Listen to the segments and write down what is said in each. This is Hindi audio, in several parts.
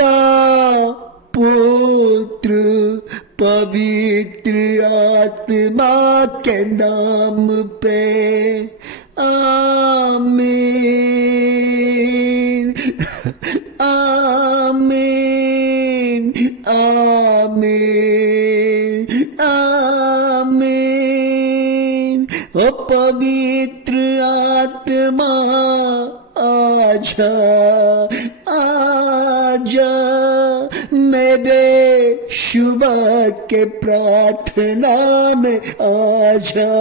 पिता पुत्र पवित्र आत्मा के नाम पे आमीन आमीन आमीन आमीन। ओ पवित्र आत्मा आजा आजा मेरे शुभ के प्रार्थना में आजा।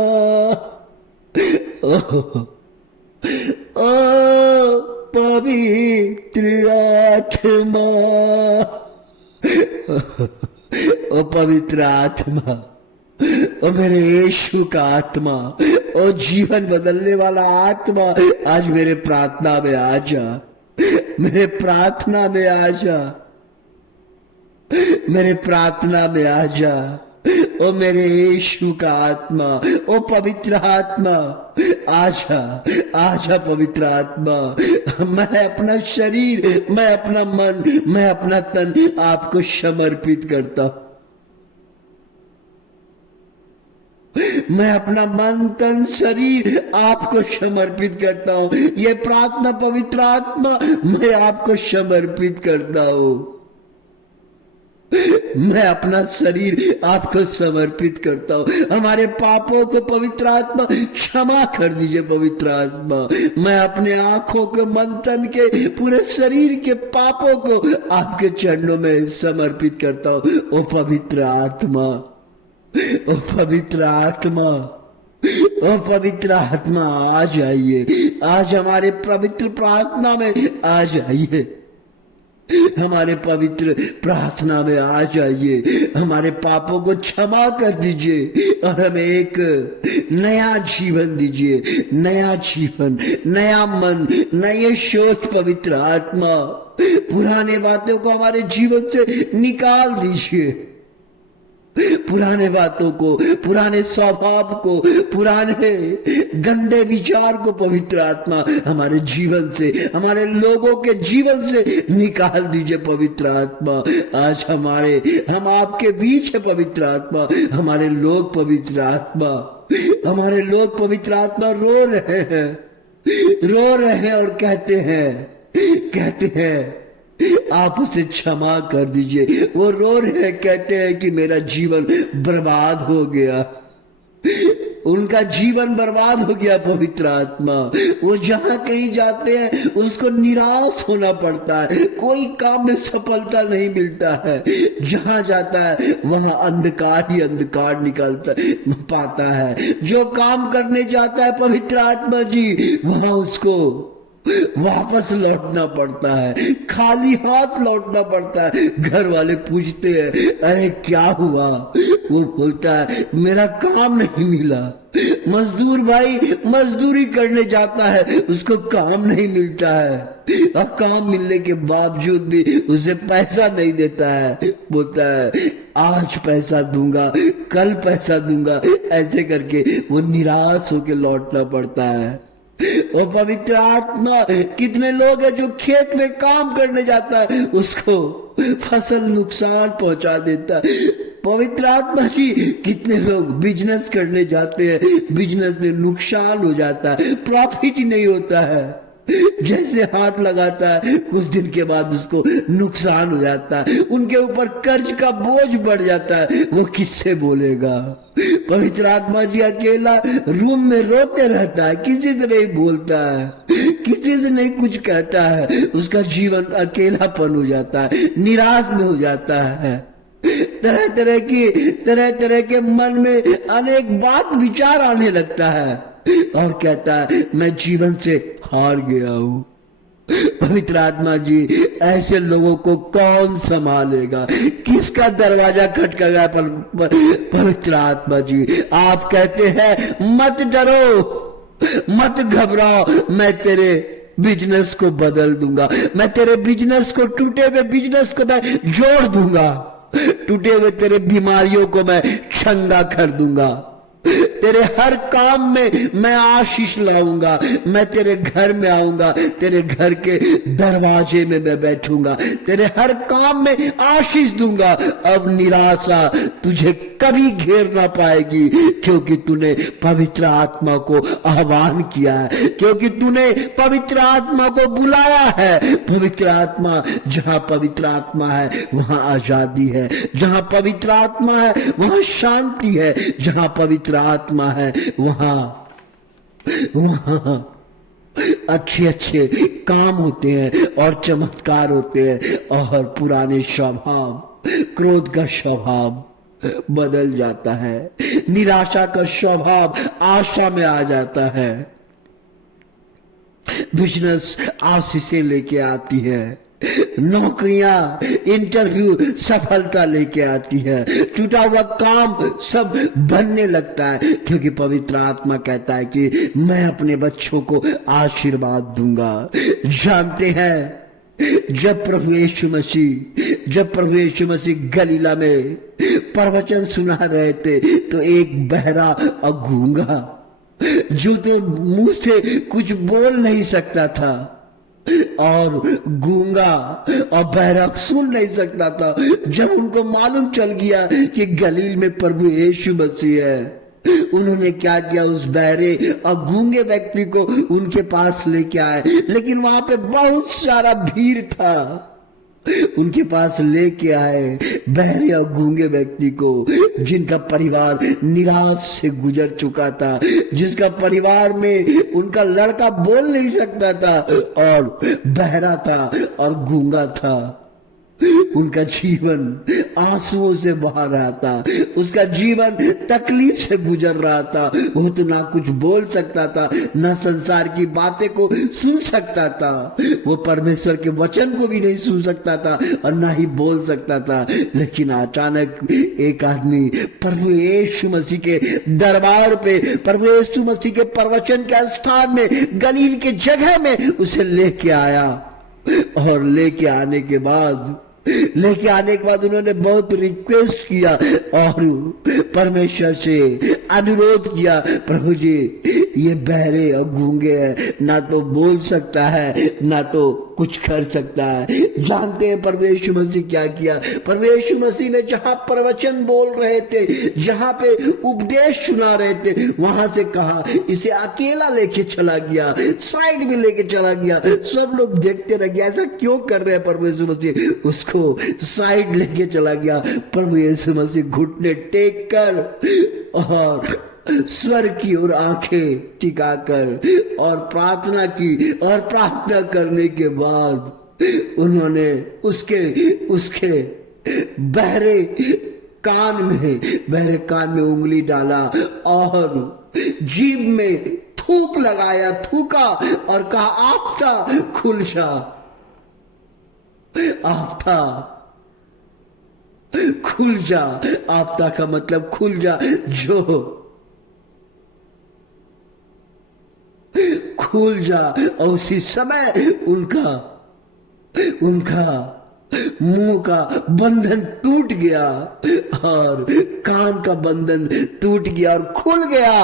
ओ पवित्र आत्मा ओ पवित्र आत्मा ओ मेरे यीशु का आत्मा ओ जीवन बदलने वाला आत्मा आज मेरे प्रार्थना में आजा मेरे प्रार्थना में आजा मेरे प्रार्थना में आजा। ओ मेरे यीशु का आत्मा ओ पवित्र आत्मा आजा आजा पवित्र आत्मा। मैं अपना शरीर मैं अपना मन मैं अपना तन आपको समर्पित करता हूं। मैं अपना मन तन शरीर आपको समर्पित करता हूं। ये प्रार्थना पवित्र आत्मा मैं आपको समर्पित करता हूं। मैं अपना शरीर आपको समर्पित करता हूं। हमारे पापों को पवित्र आत्मा क्षमा कर दीजिए पवित्र आत्मा। मैं अपने आंखों के मन तन के पूरे शरीर के पापों को आपके चरणों में समर्पित करता हूं। ओ पवित्र आत्मा ओ पवित्र आत्मा ओ पवित्र आत्मा आ जाइए आज हमारे पवित्र प्रार्थना में आ जाइए हमारे पवित्र प्रार्थना में आ जाइए। हमारे पापों को क्षमा कर दीजिए और हमें एक नया जीवन दीजिए नया जीवन नया मन नए सोच पवित्र आत्मा। पुराने बातों को हमारे जीवन से निकाल दीजिए पुराने बातों को पुराने स्वभाव को पुराने गंदे विचार को पवित्र आत्मा हमारे जीवन से हमारे लोगों के जीवन से निकाल दीजिए पवित्र आत्मा। आज हम आपके बीच है पवित्र आत्मा। हमारे लोग पवित्र आत्मा रो रहे हैं और कहते हैं आप उसे क्षमा कर दीजिए। वो रो रहे हैं कहते हैं कि मेरा जीवन बर्बाद हो गया उनका जीवन बर्बाद हो गया पवित्र आत्मा। वो जहां कहीं जाते हैं उसको निराश होना पड़ता है। कोई काम में सफलता नहीं मिलता है। जहां जाता है वहां अंधकार ही अंधकार निकलता पाता है। जो काम करने जाता है पवित्र आत्मा जी वहां उसको वापस लौटना पड़ता है खाली हाथ लौटना पड़ता है। घर वाले पूछते हैं अरे क्या हुआ वो बोलता है मेरा काम नहीं मिला। मजदूर भाई मजदूरी करने जाता है उसको काम नहीं मिलता है और काम मिलने के बावजूद भी उसे पैसा नहीं देता है। बोलता है आज पैसा दूंगा कल पैसा दूंगा ऐसे करके वो निराश होकर लौटना पड़ता है। ओ पवित्र आत्मा कितने लोग हैं जो खेत में काम करने जाता है उसको फसल नुकसान पहुंचा देता है। पवित्र आत्मा जी कितने लोग बिजनेस करने जाते हैं बिजनेस में नुकसान हो जाता है प्रॉफिट ही नहीं होता है। जैसे हाथ लगाता है कुछ दिन के बाद उसको नुकसान हो जाता है। उनके ऊपर कर्ज का बोझ बढ़ जाता है। वो किससे बोलेगा। पवित्र आत्मा जी अकेला रूम में रोते रहता है किसी से नहीं बोलता है किसी से नहीं कुछ कहता है। उसका जीवन अकेलापन हो जाता है निराश में हो जाता है। तरह तरह के मन में अनेक बात विचार आने लगता है और कहता है मैं जीवन से हार गया हूँ। पवित्र आत्मा जी ऐसे लोगों को कौन संभालेगा। किसका दरवाजा खटकेगा। पवित्र आत्मा जी आप कहते हैं मत डरो मत घबराओ मैं तेरे बिजनेस को बदल दूंगा। मैं तेरे बिजनेस को टूटे हुए बिजनेस को मैं जोड़ दूंगा। टूटे हुए तेरे बीमारियों को मैं चंगा कर दूंगा। तेरे हर काम में मैं आशीष लाऊंगा। मैं तेरे घर में आऊंगा तेरे घर के दरवाजे में मैं बैठूंगा तेरे हर काम में आशीष दूंगा। अब निराशा तुझे कभी घेर ना पाएगी, क्योंकि तूने पवित्र आत्मा को आह्वान किया है, क्योंकि तूने पवित्र आत्मा को बुलाया है। पवित्र आत्मा, जहां पवित्र आत्मा है वहां आजादी है, जहां पवित्र आत्मा है वहां शांति है, जहां पवित्र आत्मा है वहां अच्छे अच्छे काम होते हैं और चमत्कार होते हैं, और पुराने स्वभाव, क्रोध का स्वभाव बदल जाता है, निराशा का स्वभाव आशा में आ जाता है। बिजनेस आशीषें लेके आती है, नौकरियां, इंटरव्यू सफलता लेके आती है, टूटा हुआ काम सब बनने लगता है, क्योंकि पवित्र आत्मा कहता है कि मैं अपने बच्चों को आशीर्वाद दूंगा। जानते हैं, जब प्रभु यीशु मसीह गलीला में प्रवचन सुना रहे थे, तो एक बहरा और गूंगा, जो तो मुंह से कुछ बोल नहीं सकता था, और गूंगा और बहरा सुन नहीं सकता था, जब उनको मालूम चल गया कि गलील में प्रभु यीशु मसीह है, उन्होंने क्या किया, उस बहरे और गूंगे व्यक्ति को उनके पास लेके आए। लेकिन वहां पे बहुत सारा भीड़ था, उनके पास लेके आए बहरे और गूंगे व्यक्ति को, जिनका परिवार निराश से गुजर चुका था, जिसका परिवार में उनका लड़का बोल नहीं सकता था और बहरा था और गूंगा था। उनका जीवन आंसुओं से बहा रहा था, उसका जीवन तकलीफ से गुजर रहा था। वो तो ना कुछ बोल सकता था, ना संसार की बातें को सुन सकता था, वो परमेश्वर के वचन को भी नहीं सुन सकता था और ना ही बोल सकता था। लेकिन अचानक एक आदमी प्रभु यीशु मसीह के दरबार पे, प्रभु यीशु मसीह के प्रवचन के स्थान में, गलील के जगह में उसे लेके आया, और लेके आने के बाद उन्होंने बहुत रिक्वेस्ट किया और परमेश्वर से अनुरोध किया, प्रभु जी ये बहरे और गूंगे हैं, ना तो बोल सकता है ना तो कुछ कर सकता है। जानते हैं प्रभु यीशु मसीह क्या किया? प्रभु यीशु मसीह ने जहां प्रवचन बोल रहे थे, जहां पे उपदेश सुना रहे थे, वहां से कहा इसे अकेला लेके चला गया, साइड में लेके चला गया। सब लोग देखते रह गए, ऐसा क्यों कर रहे हैं प्रभु यीशु मसीह? उसको साइड लेके चला गया। प्रभु यीशु मसीह घुटने टेक कर और स्वर की ओर आंखें टिकाकर और प्रार्थना की, और प्रार्थना करने के बाद उन्होंने उसके बहरे कान में उंगली डाला और जीभ में थूका और कहा आफ्ता खुल जा। आफ्ता खुल जा, आफ्ता का मतलब खुल जा, जो खुल जा। और उसी समय उनका मुंह का बंधन टूट गया और कान का बंधन टूट गया और खुल गया।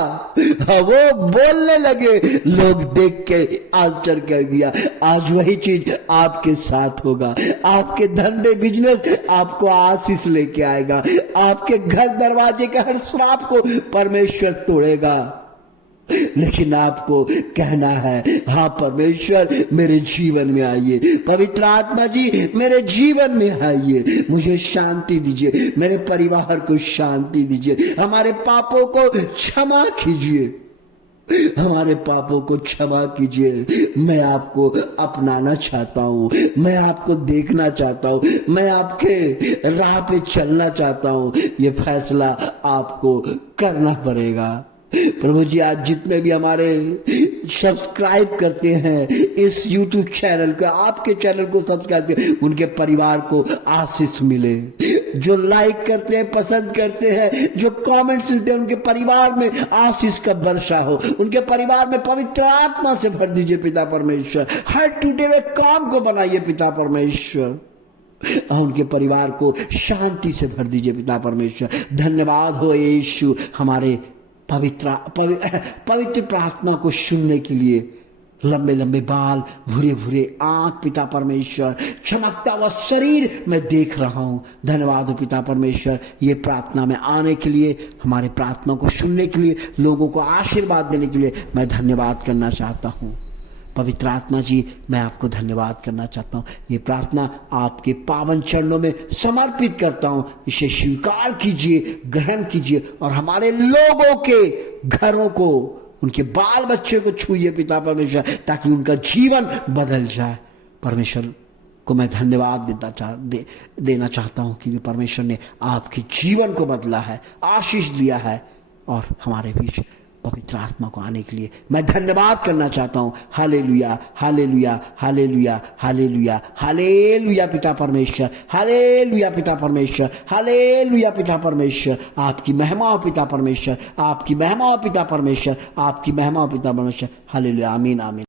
वो बोलने लगे, लोग देख के आश्चर्य कर गया। आज वही चीज आपके साथ होगा। आपके धंधे बिजनेस आपको आशीष लेके आएगा। आपके घर दरवाजे के हर श्राप को परमेश्वर तोड़ेगा। लेकिन आपको कहना है, हाँ परमेश्वर मेरे जीवन में आइए, पवित्र आत्मा जी मेरे जीवन में आइए, मुझे शांति दीजिए, मेरे परिवार को शांति दीजिए, हमारे पापों को क्षमा कीजिए, हमारे पापों को क्षमा कीजिए। मैं आपको अपनाना चाहता हूँ, मैं आपको देखना चाहता हूँ, मैं आपके राह पे चलना चाहता हूँ। ये फैसला आपको करना पड़ेगा। प्रभु जी आज जितने भी हमारे सब्सक्राइब करते हैं इस YouTube चैनल को, आपके चैनल को सब्सक्राइब करते, उनके परिवार को आशीष मिले। जो लाइक करते हैं, पसंद करते हैं, जो कमेंट्स देते हैं, उनके परिवार में आशीष का वर्षा हो, उनके परिवार में पवित्र आत्मा से भर दीजिए पिता परमेश्वर। हर टूटे हुए काम को बनाइए पिता परमेश्वर, और उनके परिवार को शांति से भर दीजिए पिता परमेश्वर। धन्यवाद हो यीशु, हमारे पवित्र प्रार्थना को सुनने के लिए लंबे लंबे बाल, भूरे भूरे आंख पिता परमेश्वर, चमकता हुआ शरीर मैं देख रहा हूँ। धन्यवाद हो पिता परमेश्वर, ये प्रार्थना में आने के लिए, हमारे प्रार्थना को सुनने के लिए, लोगों को आशीर्वाद देने के लिए मैं धन्यवाद करना चाहता हूँ। पवित्र आत्मा जी, मैं आपको धन्यवाद करना चाहता हूँ। ये प्रार्थना आपके पावन चरणों में समर्पित करता हूँ। इसे स्वीकार कीजिए, ग्रहण कीजिए और हमारे लोगों के घरों को, उनके बाल बच्चे को छूइए पिता परमेश्वर, ताकि उनका जीवन बदल जाए। परमेश्वर को मैं धन्यवाद देना चाहता हूँ, क्योंकि परमेश्वर ने आपके जीवन को बदला है, आशीष दिया है, और हमारे बीच पवित्र आत्मा को आने के लिए मैं धन्यवाद करना चाहता हूँ। Hallelujah, hallelujah, hallelujah, hallelujah, hallelujah पिता परमेश्वर, हालेलुया पिता परमेश्वर, हालेलुया पिता परमेश्वर। आपकी महिमा हो पिता परमेश्वर, आपकी महिमा हो पिता परमेश्वर, आपकी महिमा हो पिता परमेश्वर। हालेलुया, आमीन, आमीन।